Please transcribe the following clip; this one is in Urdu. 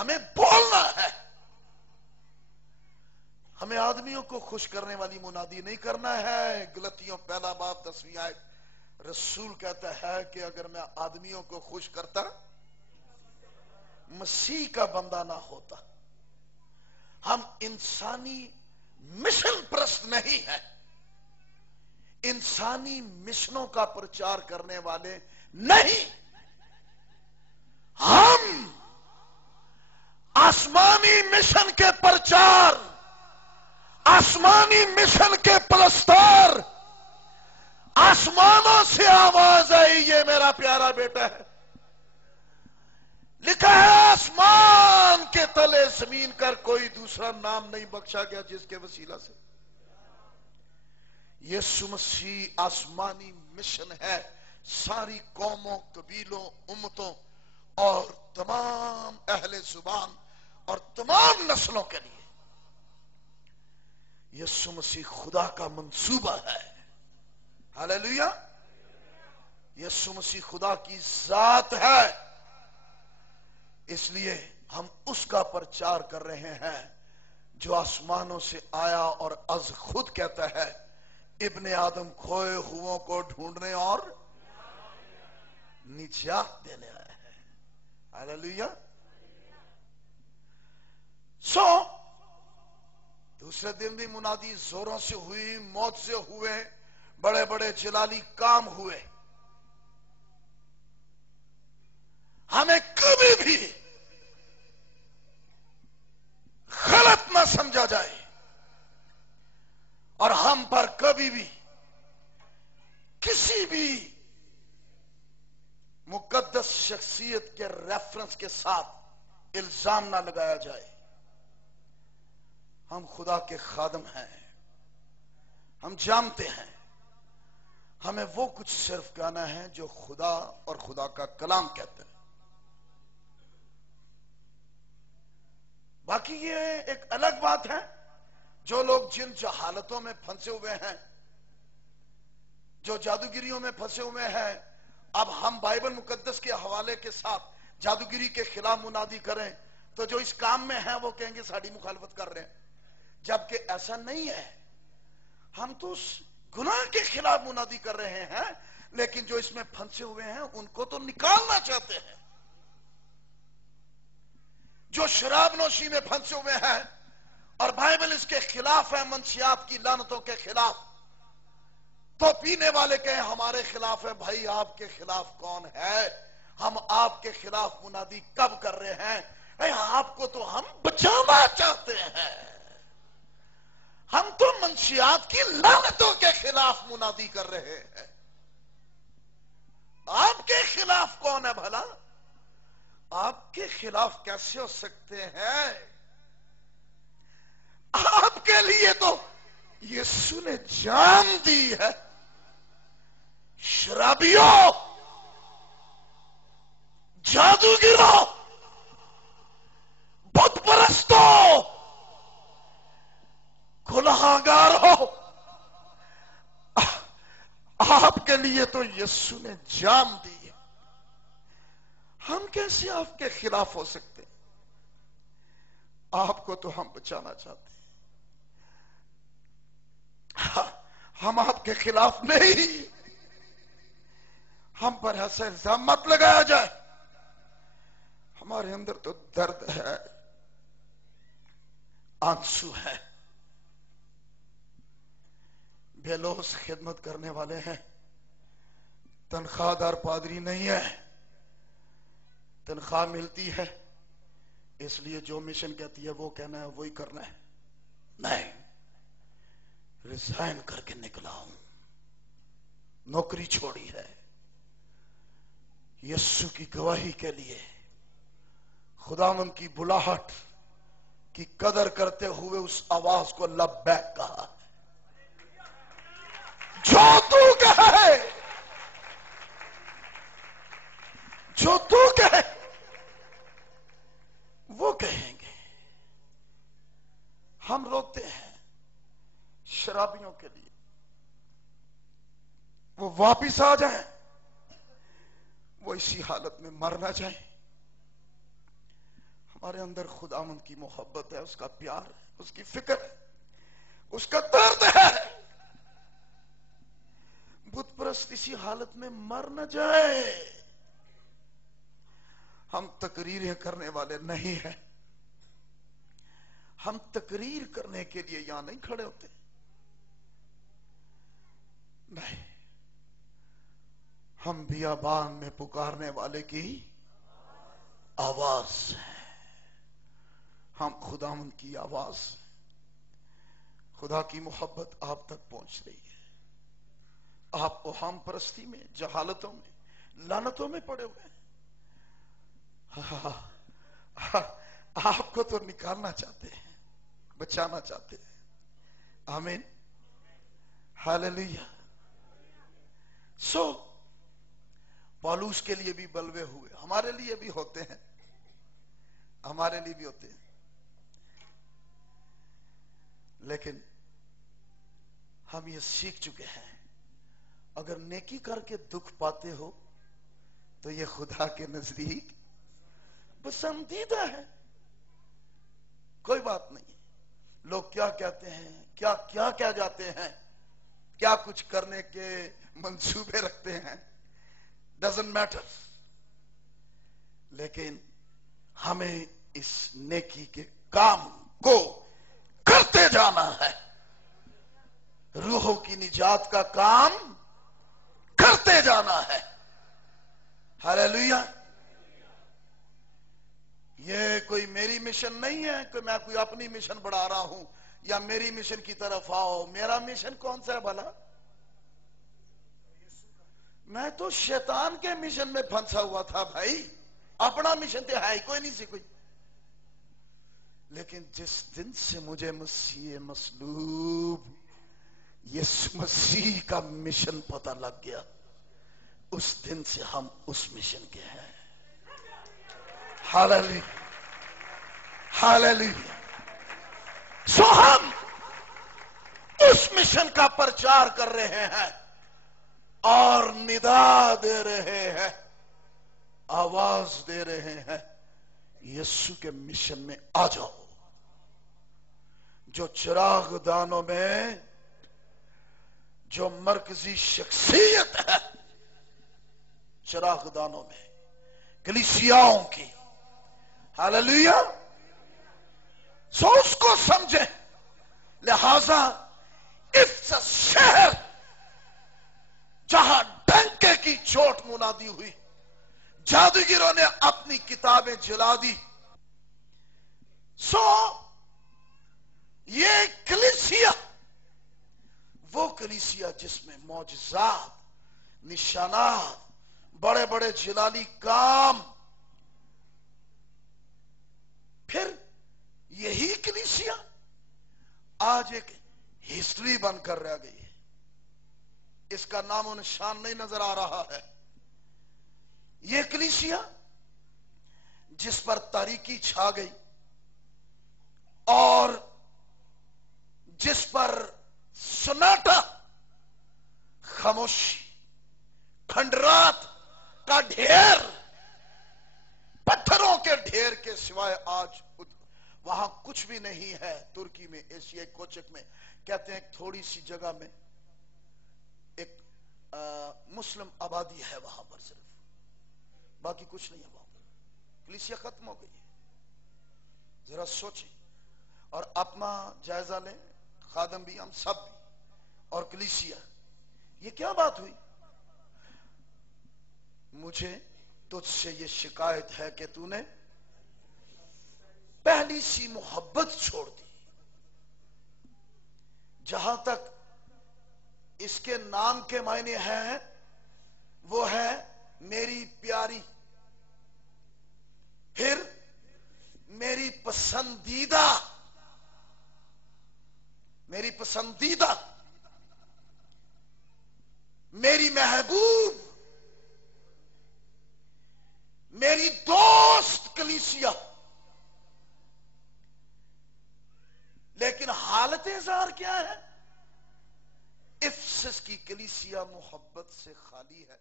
ہمیں بولنا ہے. ہمیں آدمیوں کو خوش کرنے والی منادی نہیں کرنا ہے. غلطیوں پہلا باب 10ویں آیت. رسول کہتا ہے کہ اگر میں آدمیوں کو خوش کرتا مسیح کا بندہ نہ ہوتا. ہم انسانی مشن پرست نہیں ہیں. انسانی مشنوں کا پرچار کرنے والے نہیں. ہم آسمانی مشن کے پرچار، آسمانی مشن کے پرستار. آسمانوں سے آواز آئی یہ میرا پیارا بیٹا ہے. لکھا ہے آسمان کے تلے زمین کر کوئی دوسرا نام نہیں بخشا گیا جس کے وسیلہ سے. یسوع مسیح آسمانی مشن ہے ساری قوموں، قبیلوں، امتوں اور تمام اہل زبان اور تمام نسلوں کے لیے. یسوع مسیح خدا کا منصوبہ ہے. ہاللیلویا. یسوع مسیح خدا کی ذات ہے. اس لیے ہم اس کا پرچار کر رہے ہیں جو آسمانوں سے آیا اور از خود کہتا ہے ابن آدم کھوئے ہوئوں کو ڈھونڈنے اور نجات دینے آیا ہے. ہاللیلویا. دوسرے دن بھی منادی زوروں سے ہوئی، موت سے ہوئے، بڑے بڑے جلالی کام ہوئے. ہمیں کبھی بھی غلط نہ سمجھا جائے اور ہم پر کبھی بھی کسی بھی مقدس شخصیت کے ریفرنس کے ساتھ الزام نہ لگایا جائے. ہم خدا کے خادم ہیں. ہم جانتے ہیں ہمیں وہ کچھ صرف کہنا ہے جو خدا اور خدا کا کلام کہتا ہے. باقی یہ ایک الگ بات ہے جو لوگ جن جہالتوں میں پھنسے ہوئے ہیں، جو جادوگریوں میں پھنسے ہوئے ہیں. اب ہم بائبل مقدس کے حوالے کے ساتھ جادوگری کے خلاف منادی کریں تو جو اس کام میں ہیں وہ کہیں گے ساڑی مخالفت کر رہے ہیں، جبکہ ایسا نہیں ہے. ہم تو اس گناہ کے خلاف منادی کر رہے ہیں لیکن جو اس میں پھنسے ہوئے ہیں ان کو تو نکالنا چاہتے ہیں. جو شراب نوشی میں پھنسے ہوئے ہیں اور بائبل اس کے خلاف ہے، منشیات کی لعنتوں کے خلاف، تو پینے والے کہیں ہمارے خلاف ہے. بھائی آپ کے خلاف کون ہے؟ ہم آپ کے خلاف منادی کب کر رہے ہیں؟ آپ کو تو ہم بچانا چاہتے ہیں. ہم تو منشیات کی لعنتوں کے خلاف منادی کر رہے ہیں. آپ کے خلاف کون ہے بھلا؟ آپ کے خلاف کیسے ہو سکتے ہیں؟ آپ کے لیے تو یسوع نے جان دی ہے. شرابیوں، جادوگروں، بت پرستوں، گنہگاروں، آپ کے لیے تو یسوع نے جان دی ہے. ہم کیسے آپ کے خلاف ہو سکتے؟ آپ کو تو ہم بچانا چاہتے ہیں. ہم آپ کے خلاف نہیں. ہم پر ایسا الزام مت لگایا جائے. ہمارے اندر تو درد ہے، آنسو ہے. بے لوث خدمت کرنے والے ہیں. تنخواہ دار پادری نہیں ہے. تنخواہ ملتی ہے اس لیے جو مشن کہتی ہے وہ کہنا ہے وہی کرنا ہے. نہیں، ریزائن کر کے نکلا ہوں، نوکری چھوڑی ہے یسوع کی گواہی کے لیے. خداوند کی بلاہٹ کی قدر کرتے ہوئے اس آواز کو لبیک کہا. جو تو کہے، جو تو کہے وہ کہیں گے. ہم روتے ہیں شرابیوں کے لیے، وہ واپس آ جائیں، وہ اسی حالت میں مر نہ جائیں. ہمارے اندر خداوند کی محبت ہے، اس کا پیار ہے، اس کی فکر ہے، اس کا درد ہے، بت پرست اسی حالت میں مر نہ جائے۔ ہم تقریریں کرنے والے نہیں ہیں، ہم تقریر کرنے کے لیے یہاں نہیں کھڑے ہوتے، نہیں، ہم بیابان میں پکارنے والے کی آواز ہے، ہم خداوند کی آواز، خدا کی محبت آپ تک پہنچ رہی ہے، آپ اوہام پرستی میں، جہالتوں میں، لعنتوں میں پڑے ہوئے ہیں، آپ کو تو نکالنا چاہتے ہیں، بچانا چاہتے ہیں، آمین، ہاللیلویا۔ پالوس کے لیے بھی بلوے ہوئے، ہمارے لیے بھی ہوتے ہیں، ہمارے لیے بھی ہوتے ہیں، لیکن ہم یہ سیکھ چکے ہیں، اگر نیکی کر کے دکھ پاتے ہو تو یہ خدا کے نزدیک پسندیدہ ہے، کوئی بات نہیں۔ لوگ کیا کہتے ہیں، کیا کیا جاتے ہیں، کیا کچھ کرنے کے منصوبے رکھتے ہیں، ڈزنٹ میٹر، لیکن ہمیں اس نیکی کے کام کو کرتے جانا ہے، روحوں کی نجات کا کام کرتے جانا ہے، ہاللیلویا۔ یہ کوئی میری مشن نہیں ہے کہ میں کوئی اپنی مشن بڑھا رہا ہوں یا میری مشن کی طرف آؤ، میرا مشن کون سا ہے بھلا؟ میں تو شیطان کے مشن میں پھنسا ہوا تھا بھائی، اپنا مشن تو ہے ہی کوئی نہیں سی کوئی، لیکن جس دن سے مجھے مسیح مصلوب یسوع مسیح کا مشن پتہ لگ گیا، اس دن سے ہم اس مشن کے ہیں، ہاللیلویا، ہاللیلویا۔ ہم اس مشن کا پرچار کر رہے ہیں اور ندا دے رہے ہیں، آواز دے رہے ہیں، یسوع کے مشن میں آ جاؤ۔ جو چراغ دانوں میں جو مرکزی شخصیت ہے، چراغ دانوں میں کلیسیاؤں کی، ہاللیلویا، اس کو سمجھیں، لہذا اس شہر جہاں ڈنکے کی چوٹ منادی ہوئی، جادوگروں نے اپنی کتابیں جلا دی، یہ کلیسیا، وہ کلیسیا جس میں معجزات، نشانات، بڑے بڑے جلالی کام، پھر یہی کلیسیا آج ایک ہسٹری بن کر رہ گئی ہے، اس کا نام و نشان نہیں نظر آ رہا ہے۔ یہ کلیسیا جس پر تاریکی چھا گئی اور جس پر سناٹا، خاموشی، کھنڈرات کا ڈھیر، پتھروں کے ڈھیر کے سوائے آج وہاں کچھ بھی نہیں ہے۔ ترکی میں، ایشیا کوچک میں کہتے ہیں ایک تھوڑی سی جگہ میں ایک مسلم آبادی ہے، وہاں پر صرف، باقی کچھ نہیں ہے وہاں پر، کلیسیا ختم ہو گئی ہے۔ ذرا سوچیں اور اپنا جائزہ لیں، خادم بھی، ہم سب بھی، اور کلیسیا، یہ کیا بات ہوئی؟ مجھے تجھ سے یہ شکایت ہے کہ تو نے پہلی سی محبت چھوڑ دی۔ جہاں تک اس کے نام کے معنی ہیں، وہ ہے میری پیاری، پھر میری پسندیدہ، میری پسندیدہ، میری محبوب، میری دوست کلیسیا، لیکن حالت اظہار کیا ہے؟ افسس کی کلیسیا محبت سے خالی ہے۔